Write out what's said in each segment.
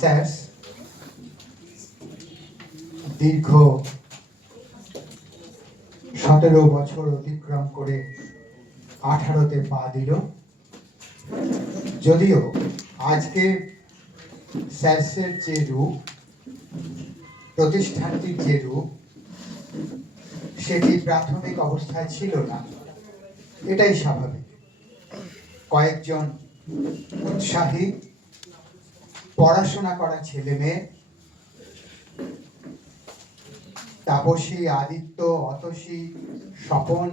স্যার্স দীর্ঘ 17 বছর অতিক্রম করে 18তে পা দিল। যদিও আজকে স্যার্সের যে রূপ, প্রতিষ্ঠানটির যে রূপ, সেটি প্রাথমিক অবস্থায় ছিল না, এটাই স্বাভাবিক। কয়েকজন উৎসাহী পড়াশোনা করা ছেলে মেয়ে, তাপসী, আদিত্য, অতসী, স্বপন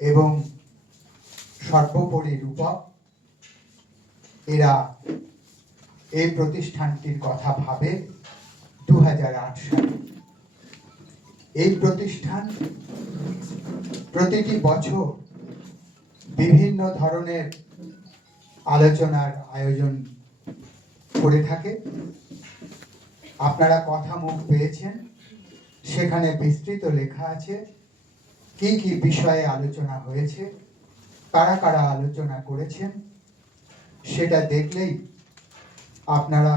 এবং সর্বোপরি রূপক, এরা এই প্রতিষ্ঠানটির কথা ভাবে 2008 সালে। এই প্রতিষ্ঠান প্রতিটি বছর বিভিন্ন ধরনের আলোচনার আয়োজন করে থাকে। আপনারা কথা মুখ পেয়েছেন, সেখানে বিস্তৃত লেখা আছে কি কি বিষয়ে আলোচনা হয়েছে, কারা কারা আলোচনা করেছেন। সেটা দেখলেই আপনারা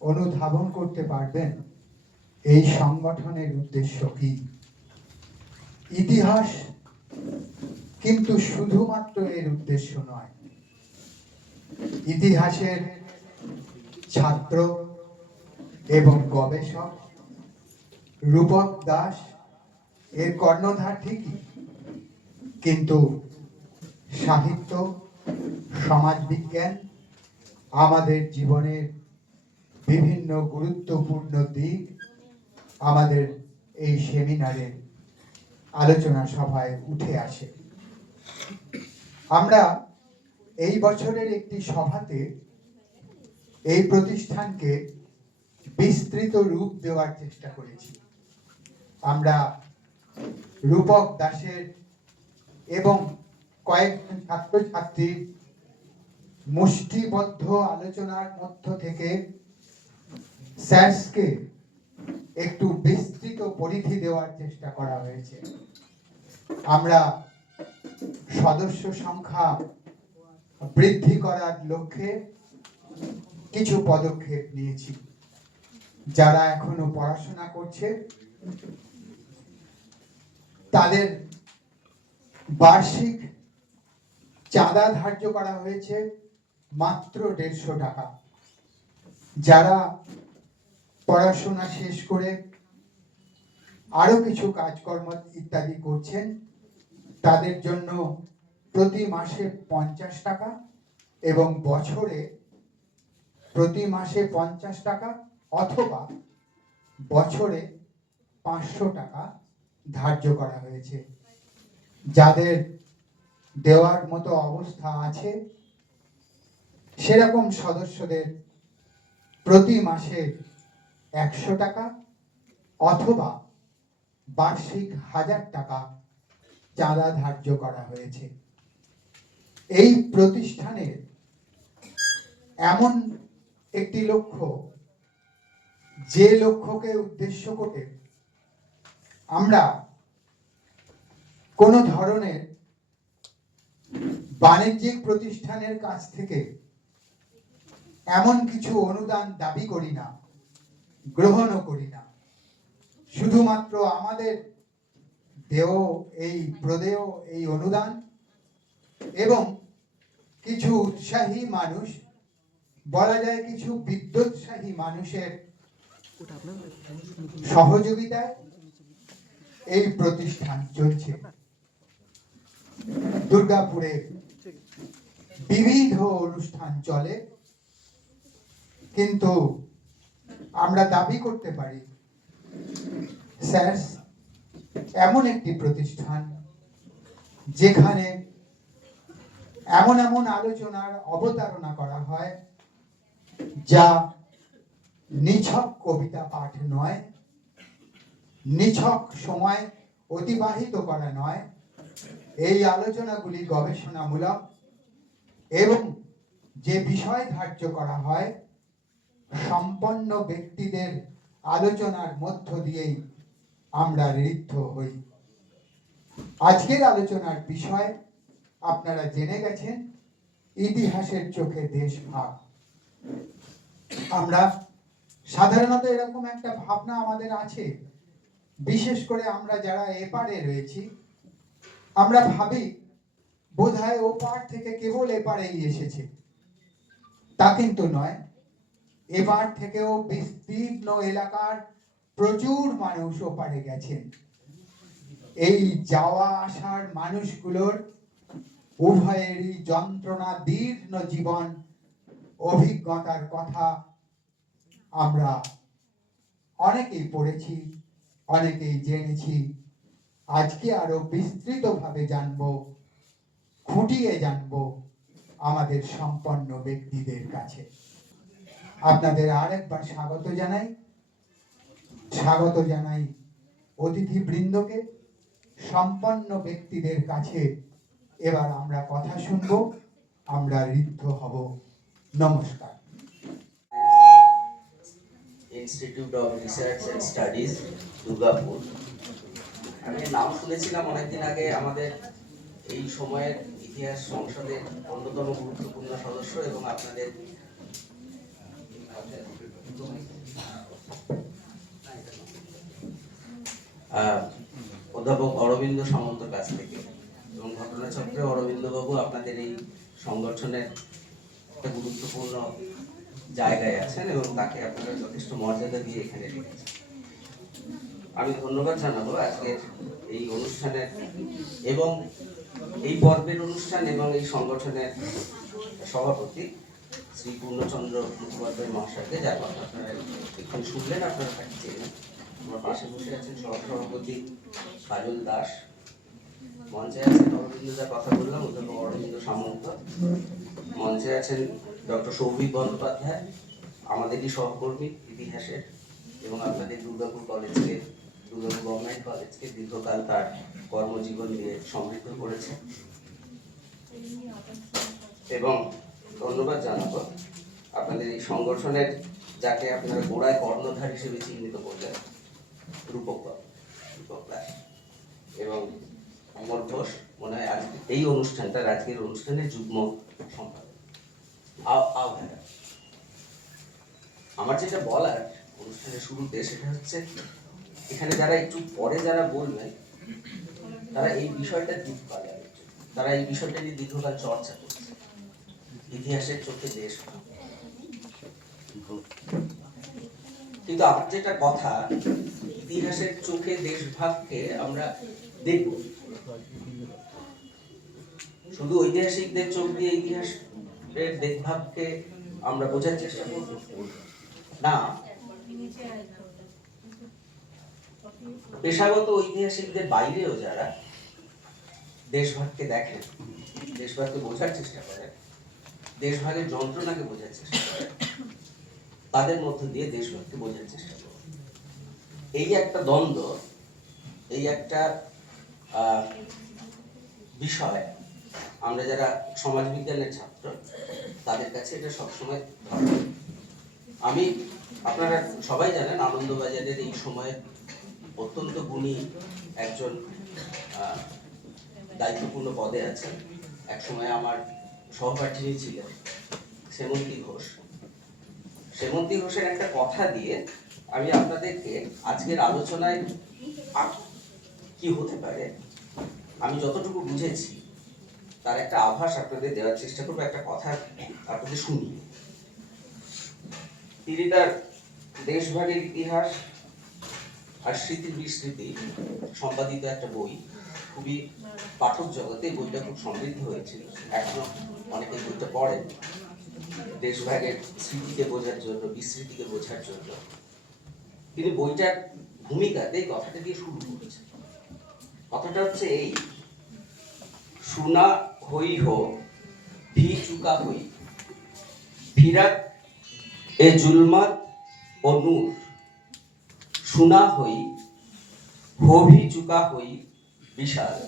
অনুধাবন করতে পারবেন এই সংগঠনের উদ্দেশ্য কি। ইতিহাস কিন্তু শুধুমাত্র এর উদ্দেশ্য নয়। ইতিহাসের ছাত্র এবং গবেষক রূপক দাস এর কর্ণধার ঠিকই, কিন্তু সাহিত্য, সমাজবিজ্ঞান, আমাদের জীবনের বিভিন্ন গুরুত্বপূর্ণ দিক আমাদের এই সেমিনারে আলোচনা সভায় উঠে আসে। আমরা এই বছরের একটি সভাতে এই প্রতিষ্ঠানকে বিস্তৃত রূপ দেওয়ার চেষ্টা করেছি। আমরা রূপক দাসের এবং কয়েকজন ছাত্রছাত্রীর মুষ্টিবদ্ধ আলোচনার মধ্য থেকে স্যার্সকে একটু বিস্তৃত পরিধি দেওয়ার চেষ্টা করা হয়েছে। আমরা সদস্য সংখ্যা বৃদ্ধি করার লক্ষ্যে কিছু পদক্ষেপ নিয়েছি। যারা এখনো পড়াশোনা করছে তাদের বার্ষিক চাঁদা ধার্য করা হয়েছে মাত্র 150 টাকা। যারা পড়াশোনা শেষ করে আরো কিছু কাজকর্ম ইত্যাদি করছেন তাদের জন্য প্রতি মাসে 50 টাকা এবং বছরে প্রতি মাসে 50 টাকা অথবা বছরে 500 টাকা ধার্য করা হয়েছে। যাদের দেওয়ার মতো অবস্থা আছে সেরকম সদস্যদের প্রতি মাসে 100 টাকা অথবা বার্ষিক 1000 টাকা চাঁদা ধার্য করা হয়েছে। এই প্রতিষ্ঠানের এমন একটি লক্ষ্য, যে লক্ষ্যকে উদ্দেশ্য করে আমরা কোনো ধরনের বাণিজ্যিক প্রতিষ্ঠানের কাছ থেকে এমন কিছু অনুদান দাবি করি না, গ্রহণও করি না। শুধুমাত্র আমাদের প্রদেয় এই অনুদান এবং কিছু উৎসাহী মানুষ, বলা যায় কিছু বিদ্যোৎসাহী মানুষের সহযোগিতায় এই প্রতিষ্ঠান চলছে। দুর্গাপুরে বিবিধ অনুষ্ঠান চলে, কিন্তু আমরা দাবি করতে পারি স্যার্স এমন একটি প্রতিষ্ঠান যেখানে এমন এমন আলোচনার অবতারণা করা হয় যা নিছক কবিতা পাঠ নয়, নিছক সময় অতিবাহিত করা নয়। এই আলোচনাগুলি গবেষণামূলক এবং যে বিষয় ধার্য করা হয় সম্পন্ন ব্যক্তিদের আলোচনার মধ্য দিয়েই আমরা ঋদ্ধ হই। আজকের আলোচনার বিষয় আপনারা জেনে গেছেন, ইতিহাসের চোখে দেশভাগ। আমরা সাধারণত এরকম একটা ভাবনা আমাদের আছে, বিশেষ করে আমরা যারা এপারে রয়েছি, আমরা ভাবি বোধহয় ওপার থেকে কেবল এপারেই এসেছে। তা কিন্তু নয়, এপার থেকেও বিস্তীর্ণ এলাকার প্রচুর মানুষ ওপারে গেছেন। এই যাওয়া আসার মানুষগুলোর উভয়েরই যন্ত্রণা দীর্ঘ জীবন অভিজ্ঞতার কথা আমরা অনেকেই পড়েছি, অনেকেই জেনেছি। আজকে আরো বিস্তৃতভাবে জানবো, খুঁটিয়ে জানবো আমাদের সম্পন্ন ব্যক্তিদের কাছে। আপনাদের আরেকবার স্বাগত জানাই অতিথি বৃন্দকে, সম্পন্ন ব্যক্তিদের কাছে। এবার আমরা কথা শুনবো, আমরা ঋদ্ধ হব। নমস্কার। Institute of research and studies, Durgapur. আমি নাম শুনেছিলাম অনেকদিন আগে। আমাদের এই সময়ের ইতিহাস সংসদের অন্যতম গুরুত্বপূর্ণ সদস্য এবং আপনাদের অধ্যাপক অরবিন্দ সামন্তর কাছ থেকে, এবং ঘটনাচক্রে অরবিন্দবাবু আপনাদের এই সংগঠনের একটা গুরুত্বপূর্ণ জায়গায় আছেন এবং তাকে আপনারা যথেষ্ট মর্যাদা দিয়ে এখানে রেখেছেন। আমি ধন্যবাদ জানাবো আজকের এই অনুষ্ঠানের এবং এই পর্বের অনুষ্ঠান এবং এই সংগঠনের সভাপতি শ্রী পূর্ণচন্দ্র মুখোপাধ্যায় মহাশয়কে, যার কথা আপনারা এখানে শুনলেন, আপনারা তাকে চেনেন। আমার পাশে বসে আছেন সহসভাপতি কাজল দাস, মঞ্চে আছেন অরবিন্দ, যা কথা বললাম, অধ্যাপক অরবিন্দ সামন্ত, মঞ্চে আছেন ডক্টর সৌভিক বন্দ্যোপাধ্যায়, আমাদেরই সহকর্মী ইতিহাসের, এবং আপনাদের দুর্গাপুর গভর্নমেন্ট কলেজকে দীর্ঘকাল তার কর্মজীবন দিয়ে সমৃদ্ধ করেছে। এবং ধন্যবাদ জানাবো আপনাদের এই সংগঠনের, যাকে আপনারা গোড়ায় কর্ণধার হিসেবে চিহ্নিত করলেন, রূপক দাস এবং অমর ঘোষ, মনে হয় আজকে এই অনুষ্ঠানটার, আজকের অনুষ্ঠানের যুগ্ম সম্পাদক। আমার যেটা বলার অনুষ্ঠানের শুরুতে, সেটা হচ্ছে এখানে যারা একটু পরে যারা বলবেন, তারা এই বিষয়টা দীর্ঘকাল, তারা এই বিষয়টা নিয়ে দীর্ঘকাল চর্চা করছে। ইতিহাসের চোখে দেশ, কিন্তু আমার যেটা কথা, ইতিহাসের চোখে দেশভাগকে আমরা দেখব, শুধু ঐতিহাসিকদের চোখ দিয়ে ইতিহাসের দেশভাগকে আমরা বোঝার চেষ্টা করব না। পেশাগত ঐতিহাসিকদের বাইরেও যারা দেশভাগকে দেখেন, দেশভাগকে বোঝার চেষ্টা করেন, দেশভাগের যন্ত্রণাকে বোঝার চেষ্টা করেন, তাদের মধ্য দিয়ে দেশভাগকে বোঝার চেষ্টা করেন। এই একটা দ্বন্দ্ব, এই একটা বিষয়, আমরা যারা সমাজবিজ্ঞানের ছাত্র, তাদের কাছে এটা সবসময় ধরা। আমি, আপনারা সবাই জানেন, আনন্দবাজারের এই সময়ে অত্যন্ত গুণী একজন দায়িত্বপূর্ণ পদে আছেন। এক সময় আমার সহপাঠিনী ছিলেন সেমন্তী ঘোষ। সেমন্তী ঘোষের একটা কথা দিয়ে আমি আপনাদেরকে আজকের আলোচনায় কি হতে পারে, আমি যতটুকু বুঝেছি তার একটা আভাস আপনাদের দেওয়ার চেষ্টা করবো। একটা কথা আপনাদের শুনি। তিনি তার দেশভাগের ইতিহাস আর স্মৃতির বিস্মৃতি সম্পাদিত একটা বই, খুবই পাঠক জগতে বইটা খুব সমৃদ্ধ হয়েছিল। এখনো অনেকে বইটা পড়েন দেশভাগের স্মৃতিকে বোঝার জন্য, বিস্মৃতিকে বোঝার জন্য। তিনি বইটার ভূমিকাতে এই কথাটা দিয়ে শুরু করেছেন। কথাটা হচ্ছে এই: सुना हुई हो भी चुका हुई, फिरत ए जुल्मत ओ नूर, सुना हुई हो भी चुका हुई विशाल,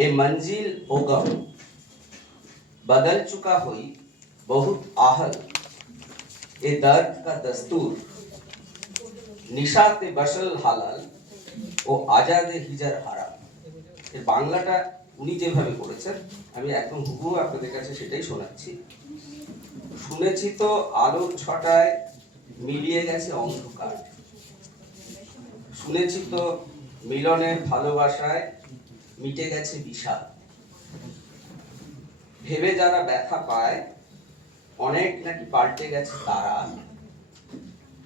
ए मंजिल ओ गम बदल चुका हुई बहुत आहल, ए दर्द का दस्तूर निशाते बशल हालाल ও আজাদে হিজার হারা। এর বাংলাটা উনি যেভাবে করেছেন, আমি একদম হুবহু আপনাদের কাছে সেটাই শোনাচ্ছি। শুনেছি তো আলোর ছটায় মিলিয়ে গেছে অন্ধকার, শুনেছি তো মিলনের ভালোবাসায় মিটে গেছে বিষাদ। ভেবে যারা ব্যথা পায় অনেক নাকি পাল্টে গেছে তারা,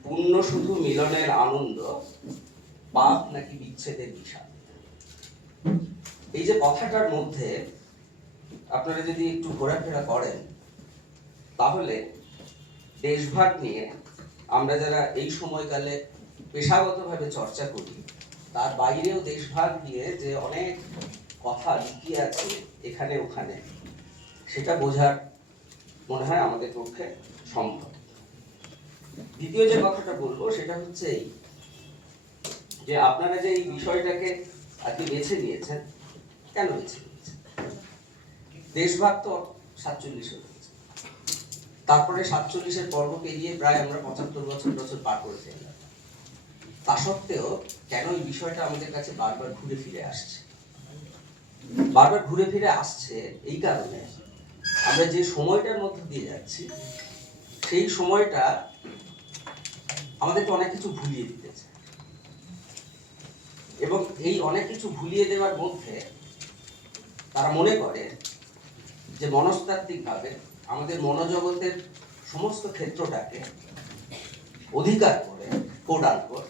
পুণ্য শুধু মিলনের আনন্দ, পাপ নাকি বিচ্ছেদের বিষাদ। এই যে কথাটার মধ্যে আপনারা যদি একটু ঘোরাফেরা করেন তাহলে দেশভাগ নিয়ে আমরা যারা এই সময়কালে পেশাগতভাবে চর্চা করি তার বাইরেও দেশভাগ নিয়ে যে অনেক কথা লুকিয়ে আছে এখানে ওখানে, সেটা বোঝার মনে হয় আমাদের পক্ষে সম্ভব। দ্বিতীয় যে কথাটা বলবো সেটা হচ্ছে এই যে আপনারা যে এই বিষয়টাকে আজকে বেছে নিয়েছেন, কেন বেছে নিয়েছেন? দেশভাগ তো 47 হয়েছে, তারপরে 47-এর পর্ব পেরিয়ে প্রায় আমরা 75 বছর পার করে ফেললাম। তা সত্ত্বেও কেন এই বিষয়টা আমাদের কাছে বারবার ঘুরে ফিরে আসছে? বারবার ঘুরে ফিরে আসছে এই কারণে আমরা যে সময়টার মধ্যে দিয়ে যাচ্ছি সেই সময়টা আমাদেরকে অনেক কিছু ভুলিয়ে দিতেছে, এবং এই অনেক কিছু ভুলিয়ে দেওয়ার মধ্যে তারা মনে করে যে মনস্তাত্ত্বিকভাবে আমাদের মনোজগতের সমস্ত ক্ষেত্রটাকে অধিকার করে কোড আনকোড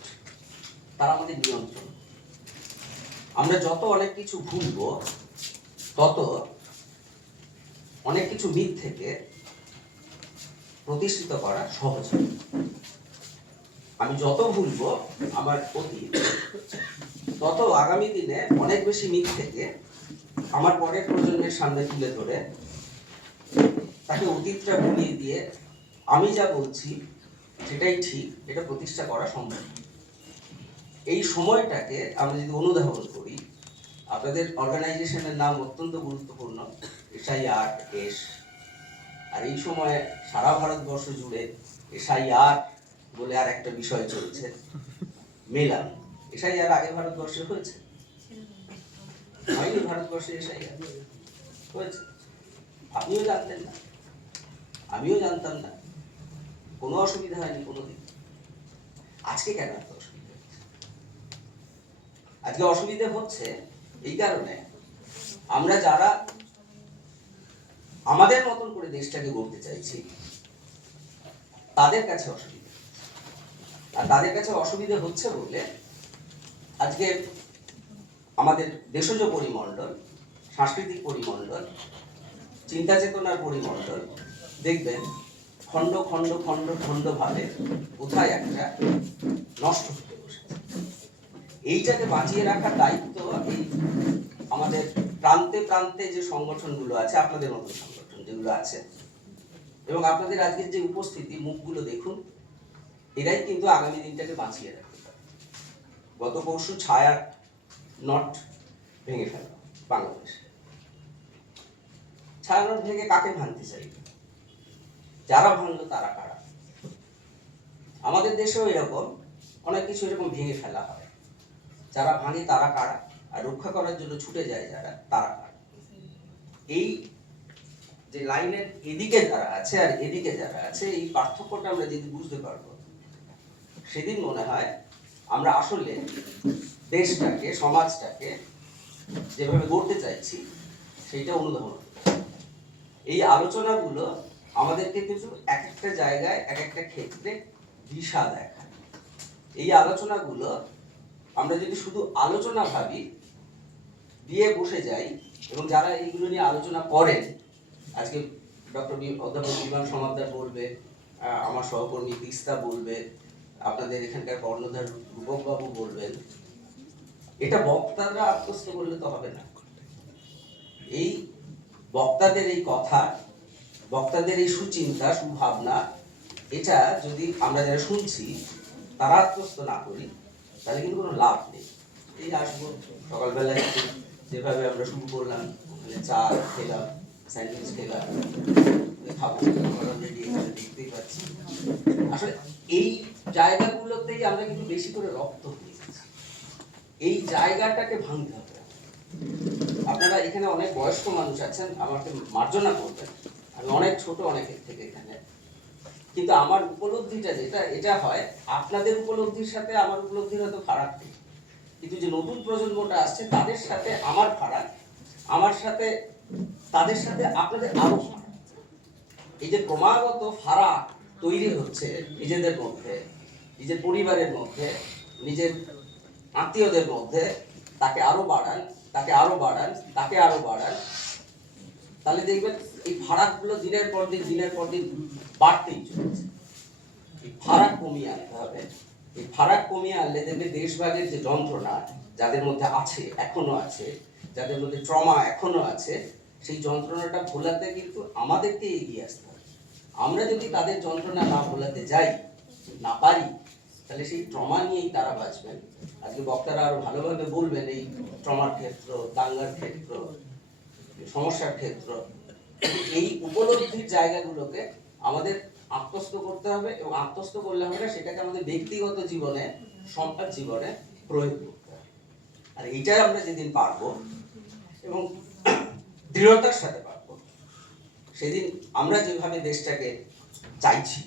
তারা আমাদের নিয়ন্ত্রণ। আমরা যত অনেক কিছু ভুলবো তত অনেক কিছু মিথ থেকে প্রতিষ্ঠিত করা সহজ হবে। আমি যত ভুলবো আমার অতীত, তত আগামী দিনে অনেক বেশি মিথ থেকে আমার পরের প্রজন্মের সামনে তুলে ধরে তাকে অতীতটা ভুলিয়ে দিয়ে আমি যা বলছি সেটাই ঠিক, এটা প্রতিষ্ঠা করা সম্ভব। এই সময়টাকে আমরা যদি অনুধাবন করি, আপনাদের অর্গানাইজেশনের নাম অত্যন্ত গুরুত্বপূর্ণ, SIR দেশ। আর এই সময়ে সারা ভারতবর্ষ জুড়ে SIR বলে আর একটা বিষয় চলছে, মেলান। SIR আগে ভারতবর্ষে হয়েছে? হয়নি। ভারতবর্ষে SIR হয়েছে, আপনিও জানতেন না, আমিও জানতাম না, কোনো অসুবিধা হয়নি কোনোদিন। আজকে কেন এত অসুবিধা হচ্ছে? আজকে অসুবিধা হচ্ছে এই কারণে আমরা যারা আমাদের মতন করে দেশটাকে গড়তে চাইছি তাদের কাছে অসুবিধা, আর তাদের কাছে অসুবিধা হচ্ছে বলে আজকে আমাদের দেশজ পরিমণ্ডল, সাংস্কৃতিক পরিমণ্ডল, চিন্তা চেতনার পরিমণ্ডল দেখবেন খণ্ড খণ্ড খণ্ড খণ্ড ভাবে কোথায় একটা নষ্ট হতে বসেছে। এইটাকে বাঁচিয়ে রাখার দায়িত্ব এই আমাদের প্রান্তে প্রান্তে যে সংগঠনগুলো আছে, আপনাদের মতো সংগঠন যেগুলো আছে, এবং আপনাদের আজকের যে উপস্থিতি, মুখগুলো দেখুন, এরাই কিন্তু আগামী দিনটাকে বাঁচিয়ে রাখতে পারে। গত পরশু ছায়া নট ভেঙে ফেলা বাংলাদেশে। ছায়া নট ভেঙে কাকে ভাঙতে চাইবে? যারা ভাঙলো তারা কারা? আমাদের দেশেও এরকম অনেক কিছু এরকম ভেঙে ফেলা হয়। যারা ভাঙে তারা কারা, আর রক্ষা করার জন্য ছুটে যায় যারা, তারা কারা? এই যে লাইনের এদিকে যারা আছে আর এদিকে যারা আছে, এই পার্থক্যটা আমরা যদি বুঝতে পারবো, সেদিন মনে হয় আমরা আসলে দেশটাকে, সমাজটাকে যেভাবে গড়তে চাইছি সেইটা অনুধাবন করতে পারবো। এই আলোচনাগুলো আমাদেরকে কিন্তু এক একটা জায়গায়, এক একটা ক্ষেত্রে দিশা দেখায়। এই আলোচনাগুলো আমরা যদি শুধু আলোচনা ভাবি, দিয়ে বসে যাই, এবং যারা এইগুলো নিয়ে আলোচনা করেন, আজকে অধ্যাপক বিমান সমাদ্দার বলবে, আমার সহকর্মী তিস্তা বলবে, আপনাদের এখানকার কর্ণধার রূপক বাবু বলবেন, এটা বক্তারা আত্মস্থ করলে তো হবে না। এই বক্তাদের এই কথা, বক্তাদের এই সুচিন্তা, সুভাবনা, এটা যদি আমরা যারা শুনছি তারা আত্মস্থ না করি, তাহলে কিন্তু কোনো লাভ নেই। এই আসবো সকালবেলায় যেভাবে আমরা শুরু করলাম, ওখানে চা খেলাম, স্যান্ডউইচ খেলাম, খাবো, অলরেডি এখানে দেখতেই পাচ্ছি। আসলে এই জায়গাগুলোতেই আমরা কিন্তু বেশি করে রক্ত হয়ে যাচ্ছি। এই জায়গাটাকে ভাঙতে হবে। আপনারা এখানে অনেক বয়স্ক মানুষ আছেন, আমাকে মার্জনা করবেন, আমি অনেক ছোট অনেকের থেকে এখানে, কিন্তু আমার উপলব্ধিটা এটা হয় আপনাদের উপলব্ধির সাথে আমার উপলব্ধির হয়তো ফারাক নেই, কিন্তু যে নতুন প্রজন্মটা আসছে তাদের সাথে আমার ফারাক, আমার সাথে তাদের সাথে আপনাদের আরো ফারাক। এই যে ক্রমাগত ফারাক তৈরি হচ্ছে নিজেদের মধ্যে, নিজের পরিবারের মধ্যে, নিজের আত্মীয়দের মধ্যে, তাকে আরো বাড়ান, তাকে আরো বাড়ান, তাকে আরো বাড়ান, তাহলে দেখবেন এই ফারাকগুলো দিনের পর দিন বাড়তেই চলেছে। এই ফারাক কমিয়ে আনতে হবে। এই ফারাক কমিয়ে আনলে দেখবে দেশভাগের যে যন্ত্রণা যাদের মধ্যে আছে, এখনো আছে, যাদের মধ্যে ট্রমা এখনো আছে, সেই যন্ত্রণাটা ভোলাতে কিন্তু আমাদেরকে এগিয়ে আসতে হবে। আমরা যদি তাদের যন্ত্রণা না ভোলাতে যাই, না পারি, তাহলে সেই ট্রমা নিয়েই তারা বাঁচবেন। আজকে বক্তারা আরো ভালোভাবে বলবেন এই ট্রমার ক্ষেত্র, দাঙ্গার ক্ষেত্র, সমস্যার ক্ষেত্র। এই উপলব্ধির জায়গাগুলোকে আমাদের আত্মস্থ করতে হবে, এবং আত্মস্থ করলে হবে না, সেটাকে আমাদের ব্যক্তিগত জীবনে, সমাজ জীবনে প্রয়োগ করতে হবে। আর এইটাই আমরা যেদিন পারবো এবং দৃঢ়তার সাথে পারবো, সেদিন আমরা যেভাবে দেশটাকে চাইছি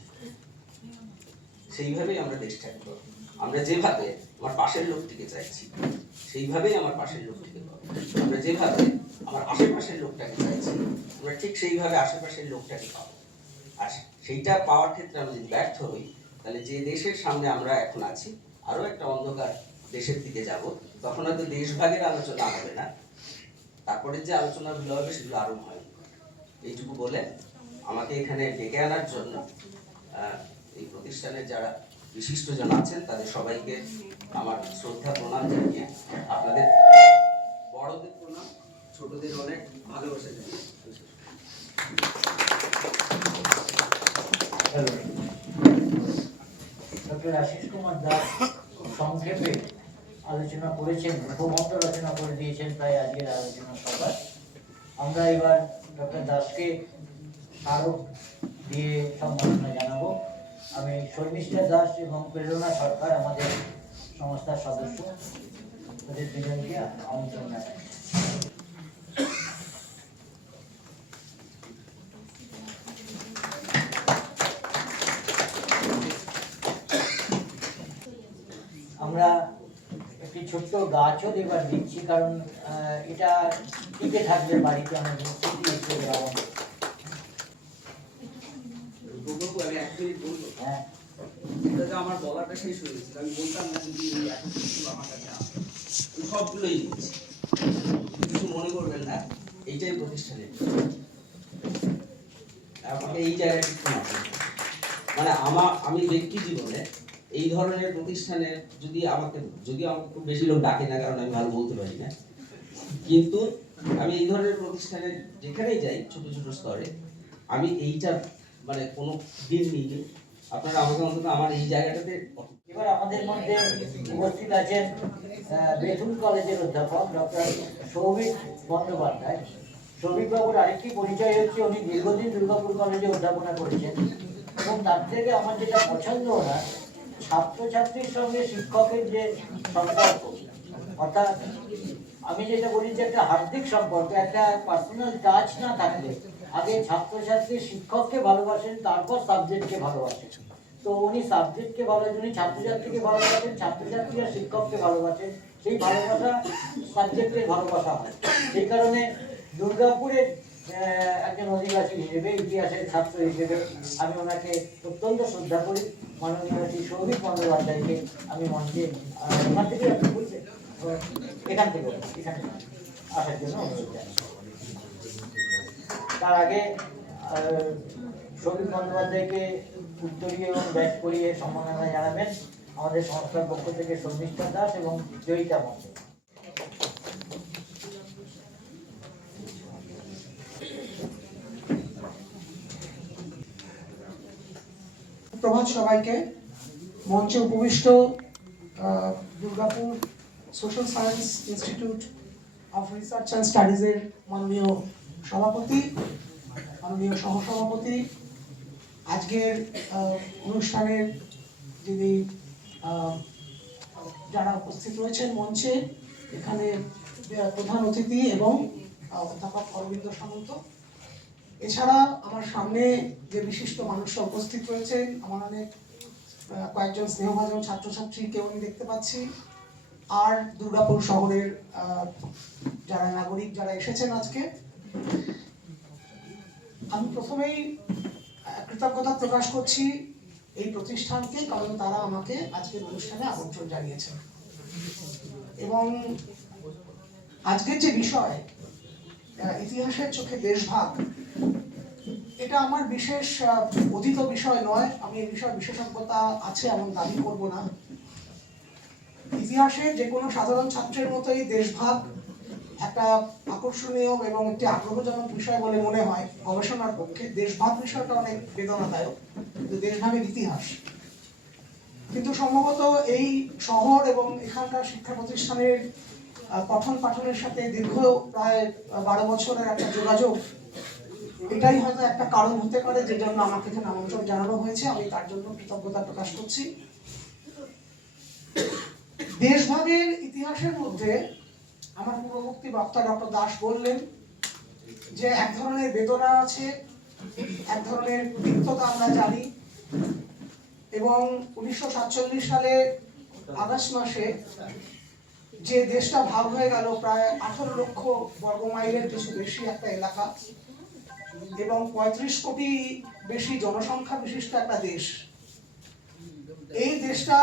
সেইভাবেই আমরা দেশটাকে করবো। আমরা যেভাবে আমার পাশের লোকটিকে চাইছি সেইভাবেই আমার পাশের লোকটিকে করবো। আমরা যেভাবে আমার আশেপাশের লোকটাকে চাইছি আমরা ঠিক সেইভাবে আশেপাশের লোকটাকে পাবো। আর সেইটা পাওয়ার ক্ষেত্রে আমরা যদি ব্যর্থ হই, তাহলে যে দেশের সামনে আমরা এখন আছি আরো একটা অন্ধকার দেশের দিকে যাব। তখন হয়তো দেশভাগের আলোচনা হবে না, তারপরে যে আলোচনাগুলো হবে সেগুলো আরো ভয়ঙ্কর। এইটুকু বলে আমাকে এখানে ডেকে আনার জন্য এই প্রতিষ্ঠানের যারা বিশিষ্টজন আছেন তাদের সবাইকে আমার শ্রদ্ধা প্রণাম জানিয়ে, আপনাদের বড়দের প্রণাম, ছোটদের অনেক ভালোবাসা জানিয়ে ডক্টর আশিস কুমার দাস সংক্ষেপে আলোচনা করেছেন, উপমন্ত্র রচনা করে দিয়েছেন প্রায় আজকের আলোচনা সভায়। আমরা এবার ডক্টর দাসকে স্মারক দিয়ে সম্মাননা জানাবো। আমি শর্মিষ্ঠা দাস এবং প্রেরণা সরকার আমাদের সংস্থার সদস্য, তাদের দুজনকে আমন্ত্রণ জানাই। আমরা একটি ছোট্ট গাছও এবার দিচ্ছি, কারণ এটা টিকে থাকবে বাড়িতে আমাদের স্মৃতি হিসেবে। হ্যাঁ, আমার বলাটা শেষ হয়ে গেছিল, আমি বলতাম না যদি আমার কাছে সবগুলোই নিচ্ছি, কিছু মনে করবেন না, এইটাই প্রতিষ্ঠানের আমাকে এই জায়গাটা মানে আমি ব্যক্তি জীবনে এই ধরনের প্রতিষ্ঠানের যদিও আমাকে খুব বেশি লোক ডাকে না, কারণ আমি ভালো বলতে পারি না, কিন্তু আমি এই ধরনের প্রতিষ্ঠানে যেখানেই যাই ছোট ছোট স্তরে, আমি এইটা মানে কোনো দিন নিয়ে আপনারা আমাকে অন্তত আমার এই জায়গাটাতে। এবার আমাদের মধ্যে উপস্থিত আছেন বেথুন কলেজের অধ্যাপক ডক্টর সৌভিক বন্দ্যোপাধ্যায়। সৌভিক বাবুর আরেকটি পরিচয় হচ্ছে উনি দীর্ঘদিন দুর্গাপুর কলেজে অধ্যাপনা করেছেন, এবং তার থেকে আমার যেটা পছন্দ না, ছাত্রছাত্রীর সঙ্গে শিক্ষকের যে সম্পর্ক, অর্থাৎ আমি যেটা বলি যে একটা হার্দিক সম্পর্ক, একটা পার্সোনাল টাচ না থাকলে আগে ছাত্রছাত্রী শিক্ষককে ভালোবাসেন, তারপর সাবজেক্টকে ভালোবাসেন। তো উনি সাবজেক্টকে ভালোবাসেন, উনি ছাত্রছাত্রীকে ভালোবাসেন, ছাত্রছাত্রীরা শিক্ষককে ভালোবাসেন, সেই ভালোবাসা সাবজেক্টের ভালোবাসা হয়। সেই কারণে দুর্গাপুরের একজন অধিবাসী হিসেবে, ইতিহাসের ছাত্র হিসেবে আমি ওনাকে অত্যন্ত শ্রদ্ধা করি। মাননীয় শ্রী সৌভিক বন্দ্যোপাধ্যায়কে আমি মঞ্চে ওখান থেকে আপনি বলছেন এখান থেকে আসার জন্য অনুরোধ জানাই। তার আগে সৌভিক বন্দ্যোপাধ্যায়কে উত্তরীয় এবং ব্যাচ করিয়ে সম্মাননা জানাবেন আমাদের সংস্থার পক্ষ থেকে শর্মিষ্ঠা দাস এবং জয়িতা মন্ডল। প্রভাত সবাইকে। মঞ্চে উপবিষ্ট Durgapur social science institute of research and স্টাডিজের মাননীয় সভাপতি, মাননীয় সহসভাপতি, আজকের অনুষ্ঠানের যিনি যারা উপস্থিত রয়েছেন মঞ্চে, এখানে প্রধান অতিথি এবং অধ্যাপক অরবিন্দ সামন্ত, এছাড়া আমার সামনে যে বিশিষ্ট মানুষরা উপস্থিত রয়েছেন, আমার অনেক কয়েকজন স্নেহভাজন ছাত্রছাত্রীকেও আমি দেখতে পাচ্ছি, আর দুর্গাপুর শহরের যারা নাগরিক যারা এসেছেন আজকে, আমি প্রথমেই কৃতজ্ঞতা প্রকাশ করছি এই প্রতিষ্ঠানকে, কারণ তারা আমাকে আজকের অনুষ্ঠানে আমন্ত্রণ জানিয়েছেন। এবং আজকের যে বিষয় ইতিহাসের চোখে দেশভাগ, এটা আমার বিশেষ অধীত বিষয় নয়, আমি এই বিষয়ে বিশেষজ্ঞতা আছে এমন দাবি করব না। ইতিহাসে যে কোনো সাধারণ ছাত্রের মতোই দেশভাগ একটা আকর্ষণীয় এবং একটি আগ্রহজনক বিষয় বলে মনে হয় গবেষণার পক্ষে। দেশভাগ বিষয়টা অনেক বেদনাদায়ক, কিন্তু দেশভাগের ইতিহাস কিন্তু সম্ভবত এই শহর এবং এখানকার শিক্ষা প্রতিষ্ঠানের পঠন পাঠনের সাথে দীর্ঘ প্রায় 12 বছরের একটা যোগাযোগ, এটাই হয়তো একটা কারণ হতে পারে যে জন্য আমাকে এখানে আমন্ত্রণ জানানো হয়েছে। আমি তার জন্য কৃতজ্ঞতা প্রকাশ করছি। দেশভাগের ইতিহাসের মধ্যে আমার পূর্ববর্তী বক্তা ডক্টর দাস বললেন যে এক ধরনের বেদনা আছে, এক ধরনের তিক্ততা আমরা জানি। এবং 1947 সালে আগস্ট মাসে যে দেশটা ভাগ হয়ে গেল, প্রায় 18 লক্ষ বর্গমাইলের কিছু বেশি একটা এলাকা এবং 35 কোটি বেশি জনসংখ্যা বিশিষ্ট একটা দেশ, এই দেশটা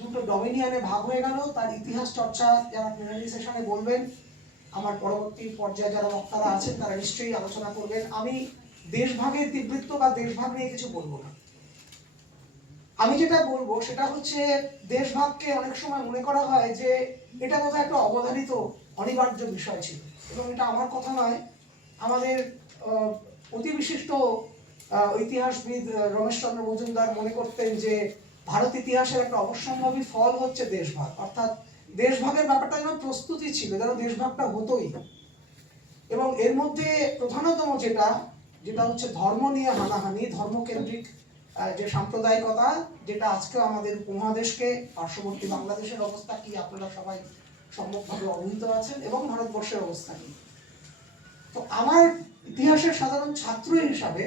দুটো ডমিনিয়নে ভাগ হয়ে গেল। তার ইতিহাস চর্চা যারা প্লেনারি সেশনে বলবেন, আমার পরবর্তী পর্যায়ে যারা বক্তারা আছেন তারা নিশ্চয়ই আলোচনা করবেন। আমি দেশভাগের তীব্রত্ব বা দেশভাগ নিয়ে কিছু বলবো না। আমি যেটা বলবো সেটা হচ্ছে, দেশভাগকে অনেক সময় মনে করা হয় যে এটা বোধহয় একটা অবধারিত অনিবার্য বিষয় ছিল, এবং এটা আমার কথা নয়। আমাদের অতি বিশিষ্ট ইতিহাসবিদ রমেশচন্দ্র মজুমদার মনে করতেন যে ভারত ইতিহাসের একটা অবশ্যম্ভাবী ফল হচ্ছে দেশভাগ, অর্থাৎ দেশভাগের ব্যাপারটা যেন প্রস্তুতি ছিল, যেন দেশভাগটা হতোই। এবং এর মধ্যে প্রধানতম যেটা হচ্ছে ধর্ম নিয়ে হানাহানি, ধর্মকেন্দ্রিক যে সাম্প্রদায়িকতা, যেটা আজকে আমাদের উপমহাদেশকে, পার্শ্ববর্তী বাংলাদেশের অবস্থা কি আপনারা সবাই সম্যকভাবে অবহিত আছেন, এবং ভারতবর্ষের অবস্থা কি। তো আমার ইতিহাসের সাধারণ ছাত্র হিসাবে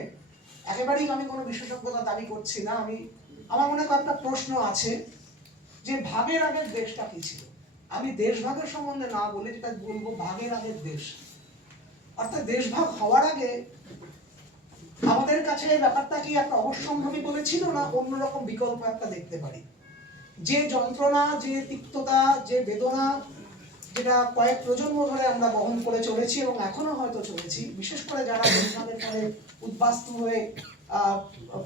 একেবারেই আমি কোনো বিশেষজ্ঞতা দাবি করছি না। আমার মনে কয়েকটা প্রশ্ন আছে যে ভাগের আগের দেশটা কি ছিল। আমি দেশভাগের সম্বন্ধে না বলে যেটা বলবো, ভাগের আগের দেশ, অর্থাৎ দেশভাগ হওয়ার আগে আমাদের কাছে ব্যাপারটা কি একটা অবশ্যম্ভাবী বলে ছিল, না অন্যরকম বিকল্প একটা দেখতে পারি। যে যন্ত্রণা, যে তিক্ততা, যে বেদনা, যেটা কয়েক প্রজন্ম ধরে আমরা বহন করে চলেছি এবং এখনো হয়তো চলেছি, বিশেষ করে যারা দেশভাগের ফলে উদ্বাস্তু হয়ে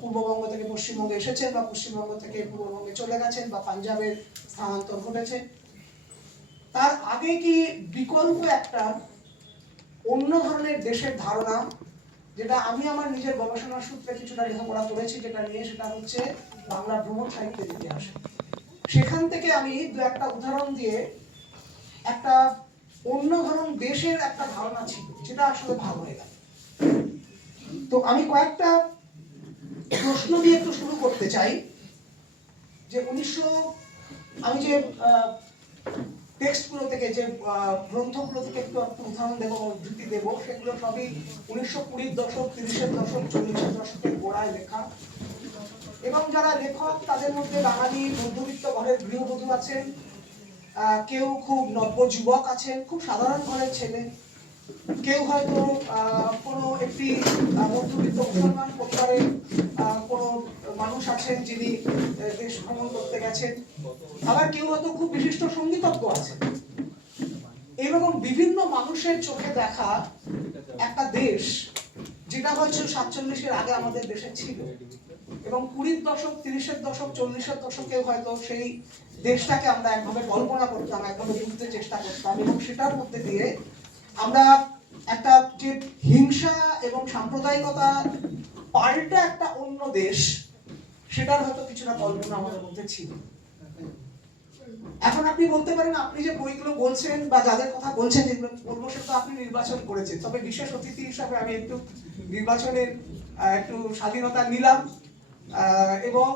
পূর্ববঙ্গ থেকে পশ্চিমবঙ্গে এসেছেন, বা পশ্চিমবঙ্গ থেকে পূর্ববঙ্গে চলে গেছেন, বা পাঞ্জাবের স্থানান্তর ঘটেছে, তার আগে কি বিকল্প একটা অন্য ধরনের দেশের ধারণা, যেটা আমি আমার নিজের গবেষণার সূত্রে কিছুটা লেখাপড়া করেছি, যেটা নিয়ে, সেটা হচ্ছে বাংলা ভ্রমণ সাহিত্যের ইতিহাস। সেখান থেকে আমি দু একটা উদাহরণ দিয়ে একটা অন্য ধরন দেশের একটা ধারণা ছিল, যেটা আসলে ভাগ হয়ে গেল। তো আমি কয়েকটা প্রশ্ন দিয়ে একটু শুরু করতে চাই। যে আমি যে টেক্সটগুলো থেকে, যে গ্রন্থগুলো থেকে একটু উদাহরণ দেবো, উদ্ধৃতি দেবো, সেগুলো সবই 1920 দশক, 30-এর দশক, 40-এর দশকের গোড়ায় লেখা। এবং যারা লেখক তাদের মধ্যে বাঙালি মধ্যবিত্ত ঘরের গৃহবধূ আছেন, কেউ খুব নব্য যুবক আছেন, খুব সাধারণ ঘরের ছেলে, কেউ হয়তো কোনো একটি মধ্যবিত্ত মুসলমান পরিবারে কোনো মানুষ আছেন যিনি দেশ ভ্রমণ করতে গেছেন, আবার কেউ হয়তো খুব বিশিষ্ট সঙ্গীতজ্ঞ আছেন। এরকম বিভিন্ন মানুষের চোখে দেখা একটা দেশ, যেটা হয়তো 47-এর আগে আমাদের দেশে ছিল, এবং 20-এর দশক, 30-এর দশক, 40-এর দশকে হয়তো সেই দেশটাকে আমরা একভাবে কল্পনা করতাম, একভাবে বুঝতে চেষ্টা করতাম, এবং সেটার মধ্যে দিয়ে আমরা একটা যে হিংসা এবং সাম্প্রদায়িকতা পাল্টা একটা অন্য দেশ, সেটার হয়তো কিছুটা কল্পনা আমাদের মধ্যে ছিল। এখন আপনি বলতে পারেন, আপনি যে বইগুলো বলছেন বা যাদের কথা বলছেন, যেগুলো বলবো সেটা তো আপনি নির্বাচন করেছেন, তবে বিশেষ অতিথি হিসাবে আমি একটু নির্বাচনের একটু স্বাধীনতা নিলাম, এবং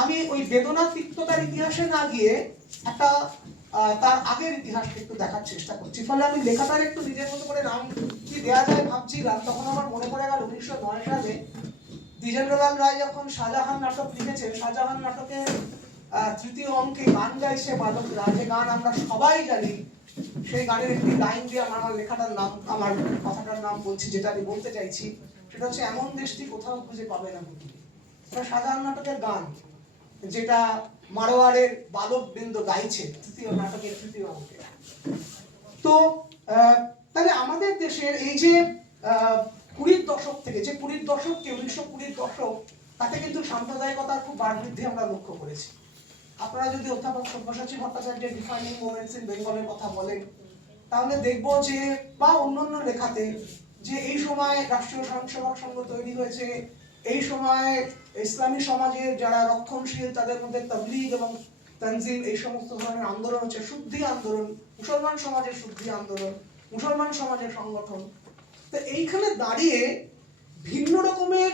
আমি ওই বেদনা তিক্ততার ইতিহাসে না গিয়ে একটা তার আগের ইতিহাসকে একটু দেখার চেষ্টা করছি। ফলে আমি লেখাটার একটু নিজের মতো করে নাম কি দেওয়া যায় ভাবছিলাম, তখন আমার মনে পড়ে গেল 1909 সালে দ্বিজেন্দ্রলাল রায় যখন শাহজাহান নাটক লিখেছেন, শাহজাহান নাটকে তৃতীয় অঙ্কে গান গাইছে বাদকরা, যে গান আমরা সবাই জানি। সেই গানের একটি লাইন দিয়ে আমার লেখাটার নাম, আমার কথাটার নাম বলছি, যেটা আমি বলতে চাইছি সেটা হচ্ছে, এমন দেশটি কোথাও খুঁজে পাবে না বুঝি। এটা শাহজাহান নাটকের গান, যেটা মারোয়ারের বালক বৃন্দ গাইছে তৃতীয় নাটকের তৃতীয় অঙ্কে। তো তাহলে আমাদের দেশের এই যে 20 দশক থেকে, যে 20 দশককে 1920 দশক, তাতে কিন্তু সাম্প্রদায়িকতার খুব বাড় বৃদ্ধি আমরা লক্ষ্য করেছি। আপনারা যদি অধ্যাপক সব্যসাচী ভট্টাচার্যের ডিফাইনিং মোমেন্টস ইন বেঙ্গলের কথা বলেন, তাহলে দেখবো যে, বা অন্যান্য লেখাতে, যে এই সময় রাষ্ট্রীয় স্বয়ংসেবক সংঘ তৈরি হয়েছে, এই সময় ইসলামী সমাজের যারা রক্ষণশীল তাদের মধ্যে তাবলীগ এবং তানজিম, এই সমস্ত ধরনের আন্দোলন হচ্ছে, শুদ্ধি আন্দোলন, মুসলমান সমাজের শুদ্ধি আন্দোলন, মুসলমান সমাজের সংগঠন। তো এইখানে দাঁড়িয়ে ভিন্ন রকমের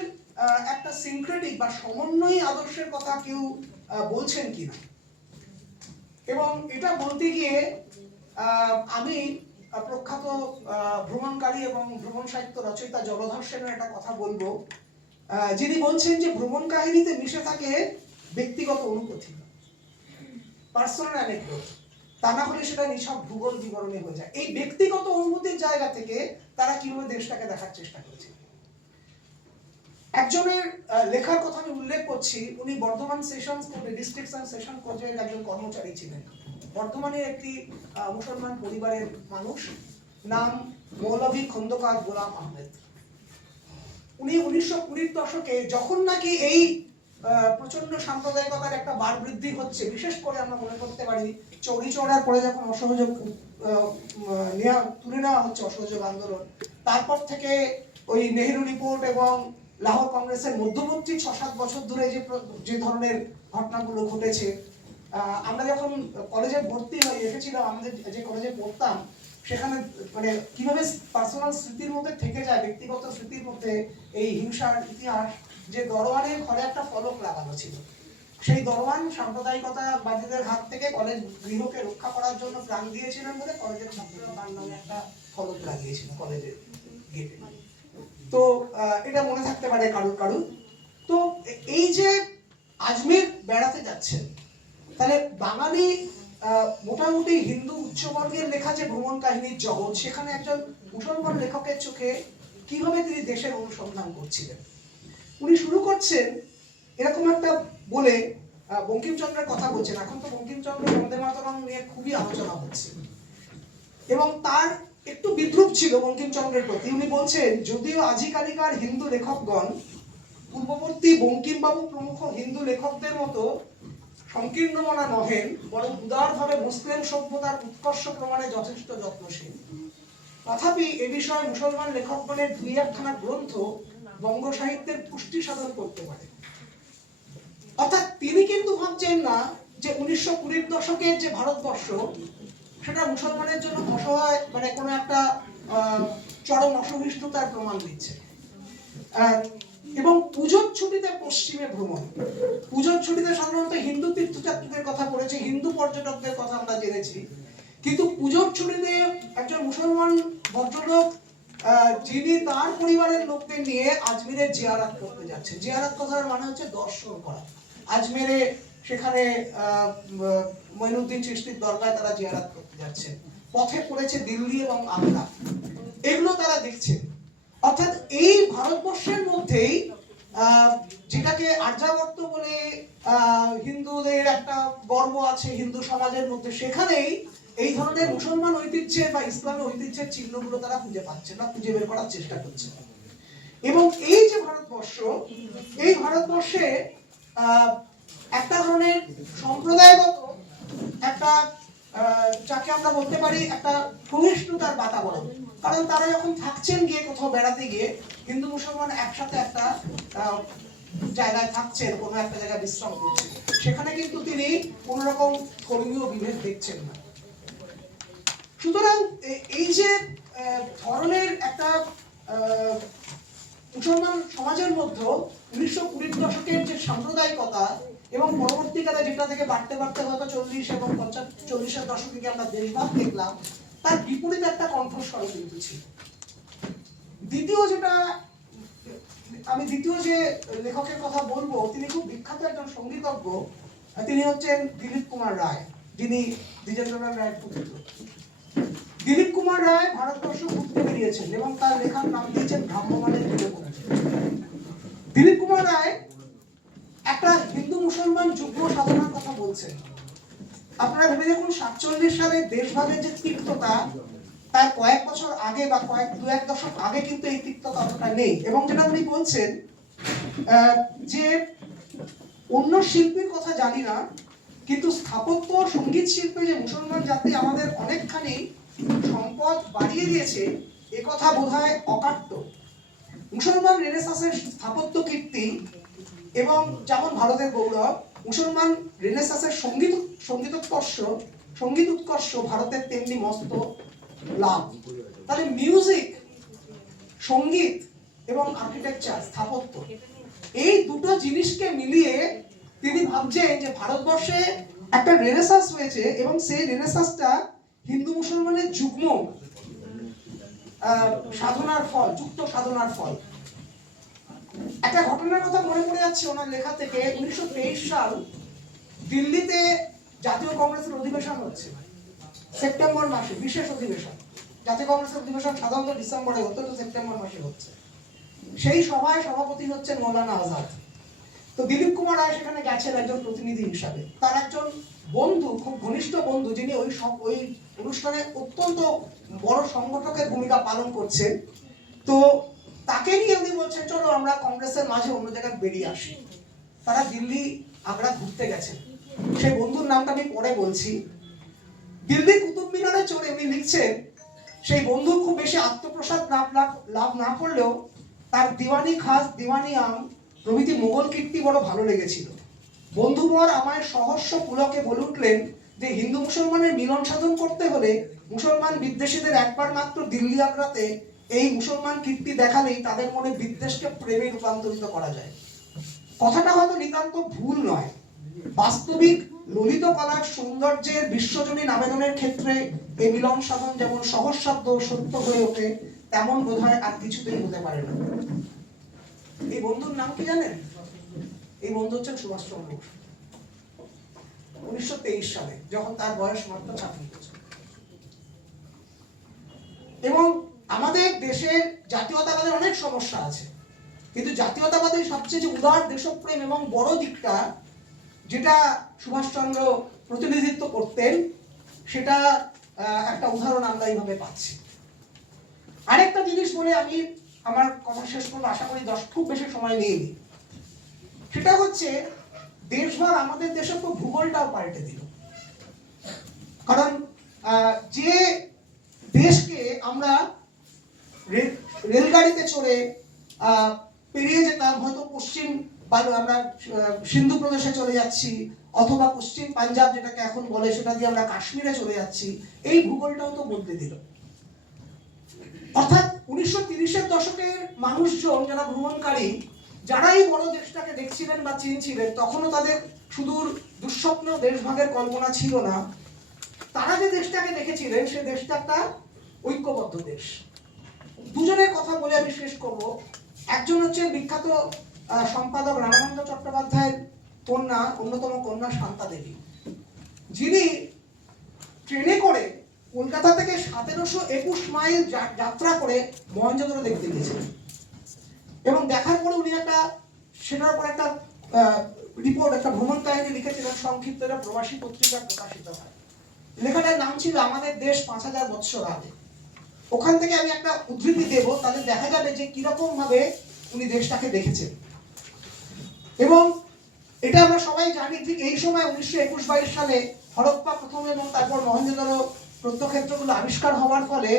একটা সিনক্রেটিক বা সমন্বয়ী আদর্শের কথা কেউ বলছেন কিনা। এবং এটা বলতে গিয়ে আমি প্রখ্যাত ভ্রমণকারী এবং ভ্রমণ সাহিত্য রচয়িতা জলধর সেনের একটা কথা বলবো, যিনি বলছেন যে ভ্রমণ কাহিনীতে মিশে থাকে ব্যক্তিগত অনুভূতি, পার্সোনাল অ্যানেকডোট, তা না হলে সেটা নিছক ভূগোল বিবরণী হয়ে যায়। এই ব্যক্তিগত অনুভূতির জায়গা থেকে তারা কিভাবে দেশটাকে দেখার চেষ্টা করেছে। একজনের লেখার কথা আমি উল্লেখ করছি, উনি বর্ধমান সেশনস কোর্টে, ডিস্ট্রিক্ট অ্যান্ড সেশন কোর্টের একজন কর্মচারী ছিলেন। বর্ধমানের একটি মুসলমান পরিবারের মানুষ, নাম মৌলভী খন্দকার গোলাম আহমেদ। উনি 1920 দশকে যখন নাকি এই প্রচন্ড সাম্প্রদায়িকতার একটা বাড় বৃদ্ধি হচ্ছে, বিশেষ করে আমরা মনে করতে পারি চৌরি চৌরার পরে যখন অসহযোগ তুলে নেওয়া হচ্ছে, অসহযোগ আন্দোলন, তারপর থেকে ওই নেহেরু রিপোর্ট এবং লাহোর কংগ্রেসের মধ্যবর্তী 6-7 বছর ধরে যে ধরনের ঘটনাগুলো ঘটেছে, আমরা যখন কলেজে ভর্তি হয়ে এসেছিলাম, আমাদের যে কলেজে পড়তাম, সেখানে মানে কিভাবে পার্সোনাল স্মৃতির মধ্যে থেকে যায়, ব্যক্তিগত স্মৃতির মধ্যে এই হিংসার ইতিহাস, যে দরওয়ানের ঘরে একটা ফলক লাগানো ছিল। সেই দরওয়ান সাম্প্রদায়িকতাবাদীদের হাত থেকে কলেজ গৃহকে রক্ষা করার জন্য প্রাণ দিয়েছিলেন বলে কলেজের ছাত্ররা তার নামে একটা ফলক লাগিয়েছিল কলেজের গেটে। তো এটা মনে থাকতে পারে কারুর কারুর। তো এই যে আজমির বেড়াতে যাচ্ছেন, তাহলে বাঙালি মোটামুটি হিন্দু উচ্চবর্গের লেখা যে ভ্রমণ কাহিনীর জগৎ, সেখানে একজন মুসলমান লেখকের চোখে কিভাবে তিনি দেশের অনুসন্ধান করছিলেন। উনি শুরু করছেন এরকম একটা বলে, বঙ্কিমচন্দ্রের কথা বলছেন। এখন তো বঙ্কিমচন্দ্র বন্দে মাতরম নিয়ে খুবই আলোচনা হচ্ছে, এবং তার একটু বিদ্রুপ ছিল বঙ্কিমচন্দ্রের প্রতি। উনি বলছেন, যদিও আজিকালিকার হিন্দু লেখকগণ পূর্ববর্তী বঙ্কিমবাবু প্রমুখ হিন্দু লেখকদের মতো সংকীর্ণমনা নহেন, বরং উদারভাবে মুসলিম সভ্যতার উৎকর্ষ প্রমাণে যথেষ্ট যত্নশীল, তথাপি এ বিষয়ে মুসলমান লেখকগণের 2-1খানা গ্রন্থ বঙ্গ সাহিত্যের পুষ্টি সাধন করতে পারে। অর্থাৎ তিনি কিন্তু ভাবছেন না যে 1920 দশকের যে ভারতবর্ষ, সেটা মুসলমানের জন্য অসহায়, মানে কোনো একটা চরম অসহিষ্ণুতার প্রমাণ দিচ্ছে। এবং পুজোর ছুটিতে পশ্চিমে ভ্রমণ, পুজোর ছুটিতে সাধারণত হিন্দু তীর্থযাত্রীদের কথা পড়েছে, হিন্দু পর্যটকদের কথা আমরা জেনেছি, কিন্তু পুজোর ছুটিতে একজন মুসলমান ভদ্রলোক যিনি তার পরিবারের লোকদের নিয়ে আজমিরের জিয়ারত করতে যাচ্ছেন। জিয়ারত কথার মানে হচ্ছে দর্শন করা। আজমিরে সেখানে মঈনুদ্দিন চিশতির দরগায় তারা জিয়ারত করতে যাচ্ছেন। পথে পড়েছে দিল্লি এবং আগ্রা, এগুলো তারা দেখছেন। অর্থাৎ এই ভারতবর্ষের মধ্যেই যেটাকে আর্যাবর্ত বলে হিন্দুদের একটা গর্ব আছে হিন্দু সমাজের মধ্যে, সেখানেই এই ধরনের মুসলমান ঐতিহ্যের বা ইসলামী ঐতিহ্যের চিহ্নগুলো তারা খুঁজে পাচ্ছে না, খুঁজে বের করার চেষ্টা করছে। এবং এই যে ভারতবর্ষ, এই ভারতবর্ষে একটা ধরনের সম্প্রদায়গত একটা, যাকে আমরা বলতে পারি একটা সহিষ্ণুতার বাতাবরণ। কারণ তারা যখন থাকছেন গিয়ে কোথাও বেড়াতে গিয়ে, হিন্দু মুসলমান একসাথে একটা জায়গায় থাকছেন, কোনো একটা জায়গায় বিশ্রাম করছেন, সেখানে কিন্তু তিনি কোন রকম ধর্মীয় বিভেদ দেখছেন না। সুতরাং এই যে ধরনের একটা মুসলমান সমাজের মধ্যে 1920 দশকের যে সাম্প্রদায়িকতা, এবং পরবর্তীকালে যেটা থেকে বাড়তে বাড়তে হয়তো 40 এবং 40-এর দশকে গিয়ে আমরা দেশভাগ দেখলাম, তার বিপরীতে একটা কণ্ঠস্বর কিন্তু ছিল। দ্বিতীয় যে লেখকের কথা বলবো, তিনি খুব বিখ্যাত একজন সঙ্গীতজ্ঞ। তিনি হচ্ছেন দিলীপ কুমার রায়, যিনি দ্বিজেন্দ্রলাল রায়ের পুত্র। দিলীপ কুমার রায় ভারতবর্ষ ঘুরতে বেরিয়েছেন এবং তার লেখার নাম দিয়েছেন ভ্রাম্যমাণের তীরবর্তী। দিলীপ কুমার রায় একটা হিন্দু মুসলমান যুগ্ম সাধনার কথা বলছেন। আপনারা ভেবে দেখুন, 47 সালে দেশভাগের যে তিক্ততা, তার কয়েক বছর আগে বা দু এক দশক আগে কিন্তু এই তিক্ততা অতটা নেই। এবং যেটা উনি বলছেন যে অন্য শিল্পীর কথা জানি না, কিন্তু স্থাপত্য সঙ্গীত শিল্পে যে মুসলমান জাতি আমাদের অনেকখানি সম্পদ বাড়িয়ে দিয়েছে, এ কথা বোধহয় অকাট্য। মুসলমান রেনেসাঁসের স্থাপত্য কীর্তি এবং যেমন ভারতের গৌরব, মুসলমান রেনেসাঁসের সঙ্গীত উৎকর্ষ ভারতের তেমনি মস্ত লাভ। তাহলে মিউজিক, সঙ্গীত এবং আর্কিটেকচার, স্থাপত্য, এই দুটো জিনিসকে মিলিয়ে তিনি ভাবছেন যে ভারতবর্ষে একটা রেনেসাঁস হয়েছে এবং সেই রেনেসাঁসটা হিন্দু মুসলমানের যুগ্ম সাধনার ফল, যুক্ত সাধনার ফল। একটা ঘটনার কথা মনে পড়ে যাচ্ছে ওনার লেখা থেকে। 1923 সাল দিল্লিতে জাতীয় কংগ্রেসের অধিবেশন হচ্ছে, সেপ্টেম্বর মাসে বিশেষ অধিবেশন। জাতীয় কংগ্রেসের অধিবেশন সাধারণত ডিসেম্বরে হতো, তো সেপ্টেম্বর মাসে হচ্ছে। সেই সভায় সভাপতি হচ্ছেন মৌলানা আজাদ। তো দিলীপ কুমার রায় সেখানে গেছেন একজন প্রতিনিধি হিসাবে। তার একজন বন্ধু, খুব ঘনিষ্ঠ বন্ধু, যিনি ওই অনুষ্ঠানে অত্যন্ত বড় সংগঠকের ভূমিকা পালন করছেন, তো তাকে নিয়ে উনি বলছেন চলো আমরা কংগ্রেসের মাঝে অন্য জায়গায় বেরিয়ে আসি। তারা দিল্লি আগ্রা ঘুরতে গেছেন। সেই বন্ধুর নামটা আমি পরে বলছি। দিল্লি কুতুব মিনারে চড়ে উনি লিখছেন, সেই বন্ধু খুব বেশি আত্মপ্রসাদ লাভ না করলেও তার দিওয়ানি খাস, দিওয়ানি আম প্রভৃতি মোগল কীর্তি বড় ভালো লেগেছিল। বন্ধুবর আমায় সহস্র পুলকে বলে উঠলেন যে হিন্দু মুসলমানের মিলন সাধন করতে হলে মুসলমান বিদ্বেষীদের একবার মাত্র দিল্লি আগ্রাতে এই মুসলমান কীর্তি দেখালেই তাদের মনে বিদ্বেষকে প্রেমে রূপান্তরিত করা যায়। কথাটা হয়তো নিতান্ত ভুল নয়। বাস্তবিক ললিত কলার সৌন্দর্যের বিশ্বজনীন আবেদনের ক্ষেত্রে এই মিলন সাধন যেমন সহজসাধ্য সত্য হয়ে ওঠে, তেমন বোধহয় আর কিছুতেই হতে পারে না। এই বন্ধুর নাম কি জানেন? এই বন্ধু হচ্ছেন সুভাষচন্দ্র বসু। 1923 সালে, যখন তার বয়স মাত্র 26 বছর। এবং আমাদের দেশের জাতীয়তাবাদের অনেক সমস্যা আছে, কিন্তু জাতীয়তাবাদের সবচেয়ে যে উদার দেশপ্রেম এবং বড় দিকটা যেটা সুভাষচন্দ্র প্রতিনিধিত্ব করতেন, সেটা একটা উদাহরণ আমরা এইভাবে পাচ্ছি। আরেকটা জিনিস বলে আমি আমার কথা শেষ করবো, আশা করি খুব বেশি সময় নিইনি। সেটা হচ্ছে দেশভাগ আমাদের দেশের তো ভূগোলটাও পাল্টে দিল। কারণ যে দেশকে আমরা রেলগাড়িতে চড়ে পেরিয়ে যেতাম, হয়তো পশ্চিম আমরা সিন্ধু প্রদেশে চলে যাচ্ছি, অথবা পশ্চিম পাঞ্জাব যেটাকে এখন বলে সেটা দিয়ে আমরা কাশ্মীরে চলে যাচ্ছি, এই ভূগোলটাও তো বদলে দিল। অর্থাৎ 1930-এর দশকের মানুষজন যারা ভ্রমণকারী, যারা এই বড় দেশটাকে দেখছিলেন বা চিনছিলেন, তখনও তাদের সুদূর দুঃস্বপ্ন দেশভাগের কল্পনা ছিল না। তারা যে দেশটাকে দেখেছিলেন সে দেশটা একটা ঐক্যবদ্ধ দেশ। দুজনের কথা বলে আমি শেষ করব। একজন হচ্ছেন বিখ্যাত সম্পাদক রামানন্দ চট্টোপাধ্যায়ের কন্যা, অন্যতম কন্যা শান্তা দেবী, যিনি ট্রেনে করে কলকাতা থেকে 1721 মাইল যাত্রা করে মহেঞ্জোদারো দেখতে গিয়েছিলেন। এবং দেখার পরে উনি সেটার উপর একটা রিপোর্ট, একটা ভ্রমণ কাহিনী লিখেছিলেন, সংক্ষিপ্ত, এটা প্রবাসী পত্রিকা প্রকাশিত হয়। লেখাটার নাম ছিল আমাদের দেশ 5000 বৎসর আগে। ওখান থেকে আমি একটা উদ্ধৃতি দেব, তাহলে দেখা যাবে যে কিরকম ভাবে উনি দেশটাকে দেখেছেন। এবং এটা আমরা সবাই জানি, ঠিক এই সময় 1921-22 সালে হরপ্পা প্রথম এবং তারপর মহেঞ্জোদারো প্রত্নক্ষেত্রগুলো আবিষ্কার হওয়ার ফলে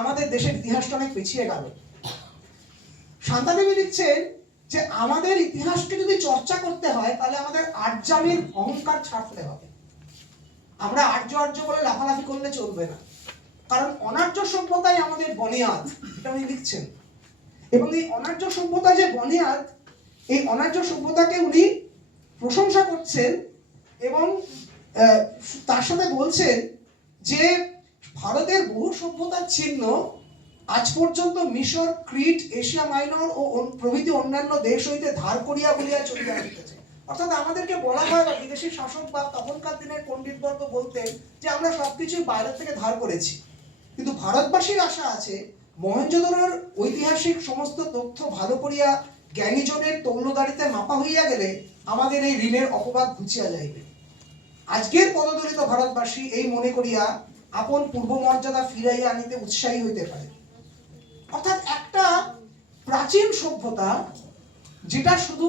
আমাদের দেশের ইতিহাসটা অনেক পিছিয়ে গেল। শান্তা দেবী লিখছেন যে আমাদের ইতিহাসকে যদি চর্চা করতে হয় তাহলে আমাদের আর্যামির অহংকার ছাড়তে হবে। আমরা আর্য বলে লাফালাফি করলে চলবে না, কারণ অনার্য সভ্যতাই আমাদের বনিয়াদ, এটা উনি লিখছেন। এবং এই অনার্য সভ্যতা যে বনিয়াদ, এই অনার্য সভ্যতাকে উনি প্রশংসা করছেন। করছেন এবং তার সাথে বলছেন যে ভারতের বহু সভ্যতার চিহ্ন আজ পর্যন্ত মিশর, ক্রিট, এশিয়া মাইনর ও প্রভৃতি অন্যান্য দেশ হইতে ধার করিয়া বলিয়া চলিয়া আসিতেছে। অর্থাৎ আমাদেরকে বলা হয় বা বিদেশি শাসক বা তখনকার দিনের পণ্ডিতবর্গ বলতেন যে আমরা সবকিছুই বাইরে থেকে ধার করেছি, কিন্তু ভারতবাসীর আশা আছে মহেঞ্জোদারোর ঐতিহাসিক সমস্ত তথ্য ভালো করিয়া জ্ঞানীজনের তৌলদারিতে মাপা হইয়া গেলে আমাদের এই ঋণের অপবাদ ঘুচিয়া যাইবে। আজকের পদদলিত ভারতবাসী এই মনে করিয়া আপন পূর্ব মর্যাদা ফিরাইয়া আনিতে উৎসাহী হইতে পারে। অর্থাৎ একটা প্রাচীন সভ্যতা যেটা শুধু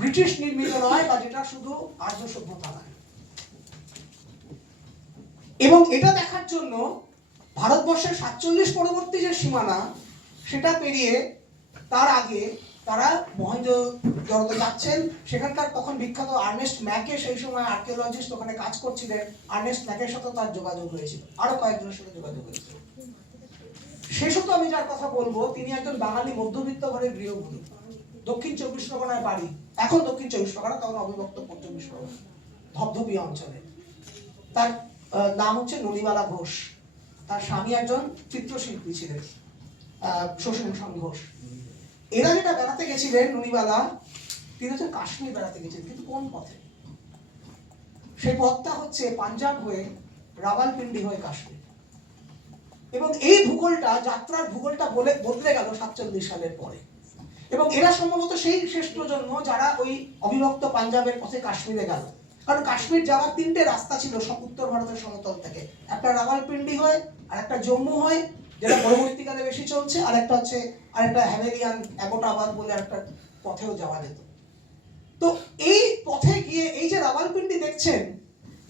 ব্রিটিশ নির্মিত নয় বা যেটা শুধু আর্য সভ্যতা নয়, এবং এটা দেখার জন্য ভারতবর্ষের 47 পরবর্তী যে সীমানা সেটা পেরিয়ে তার আগে তারা মহেঞ্জোদারোতে যাচ্ছেন। সেখানকার তখন বিখ্যাত আর্নেস্ট ম্যাকে, সেই সময় আর্কিওলজিস্ট ওখানে কাজ করছিলেন, আর্নেস্ট ম্যাকের সাথে তার যোগাযোগ হয়েছিল, আরো কয়েকজনের সাথে যোগাযোগ হয়েছিল। শেষত আমি যার কথা বলবো তিনি একজন বাঙালি মধ্যবিত্ত ঘরের গৃহবধূ, দক্ষিণ 24 পরগনায় বাড়ি, এখন দক্ষিণ 24 পরগনা, তখন অবিভক্ত 24 পরগনা, ধবধবি অঞ্চলে। তার নাম হচ্ছে ননিবালা ঘোষ। তার স্বামী একজন চিত্রশিল্পী ছিলেন, শশীভূষণ ঘোষ। এরা যেটা বেড়াতে গেছিলেন ননিবালা, তিনি হচ্ছে কাশ্মীর বেড়াতে গেছিলেন, কিন্তু কোন পথে? সেই পথটা হচ্ছে পাঞ্জাব হয়ে রাওয়ালপিন্ডি হয়ে কাশ্মীর। এবং এই ভূগোলটা, যাত্রার ভূগোলটা বদলে গেল 47 সালের পরে। এবং এরা সম্ভবত সেই শেষ প্রজন্ম যারা ওই অবিভক্ত পাঞ্জাবের পথে কাশ্মীরে গেল। কারণ কাশ্মীর যাওয়ার 3টে রাস্তা ছিল উত্তর ভারতের সমতল থেকে, একটা রাওয়ালপিন্ডি হয়ে, আর একটা জম্মু হয়ে যেটা পরবর্তীকালে বেশি চলছে, আর একটা হচ্ছে আরেকটা হ্যাভেলিয়ান অ্যাবোটাবাদ বলে একটা পথেও যাওয়া যেত। তো এই পথে গিয়ে এই যে রাওয়ালপিন্ডি দেখছেন,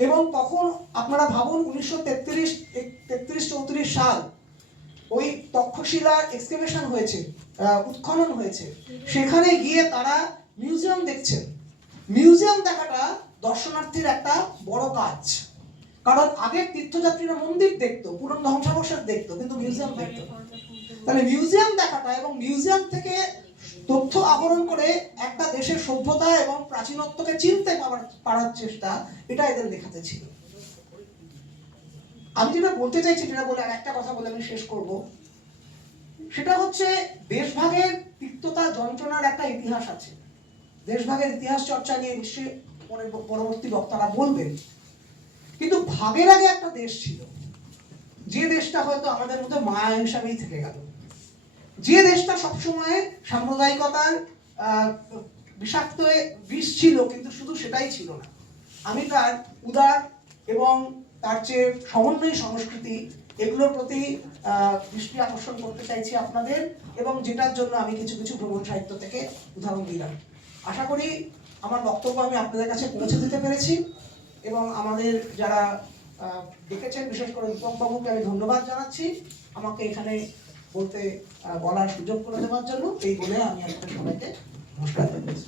এবং তখন আপনারা ভাবুন 1933-34 সাল, ওই তক্ষশিলার এক্সকেভেশন হয়েছে, উৎখনন হয়েছে, সেখানে গিয়ে তারা মিউজিয়াম দেখছেন। মিউজিয়াম দেখাটা দর্শনার্থীর একটা বড় কাজ, কারণ আগের তীর্থযাত্রীরা মন্দির দেখতো, পুরনো ধ্বংসাবশেষ দেখতো, কিন্তু মিউজিয়াম দেখতো। তাহলে মিউজিয়াম দেখাটা এবং মিউজিয়াম থেকে তথ্য আহরণ করে একটা দেশের সভ্যতা এবং প্রাচীনত্বকে চিনতে পারার চেষ্টা, এটা এদের লেখাতে ছিল। আমি যেটা বলতে চাইছি, যেটা বলে আর একটা কথা বলে আমি শেষ করব, সেটা হচ্ছে দেশভাগের তিক্ততা যন্ত্রণার একটা ইতিহাস আছে। দেশভাগের ইতিহাস চর্চা নিয়ে নিশ্চয়ই পরবর্তী বক্তারা বলবেন, কিন্তু ভাগের আগে একটা দেশ ছিল, যে দেশটা হয়তো আমাদের মধ্যে মায়া হিসাবেই থেকে গেল, যে দেশটা সবসময় সাম্প্রদায়িকতার বিষাক্ত বিষ ছিল, কিন্তু শুধু সেটাই ছিল না, আমি তার উদার এবং তার চেয়ে সমন্বয়ী সংস্কৃতি, এগুলোর প্রতি দৃষ্টি আকর্ষণ করতে চাইছি আপনাদের, এবং যেটার জন্য আমি কিছু কিছু ভ্রমণ সাহিত্য থেকে উদাহরণ দিলাম। আশা করি আমার বক্তব্য আমি আপনাদের কাছে পৌঁছে দিতে পেরেছি, এবং আমাদের যারা দেখেছেন, বিশেষ করে দীপক বাবুকে আমি ধন্যবাদ জানাচ্ছি আমাকে এখানে বলার সুযোগ করে দেওয়ার জন্য। এই বলে আমি আপনাদের সবাইকে নমস্কার জানাচ্ছি।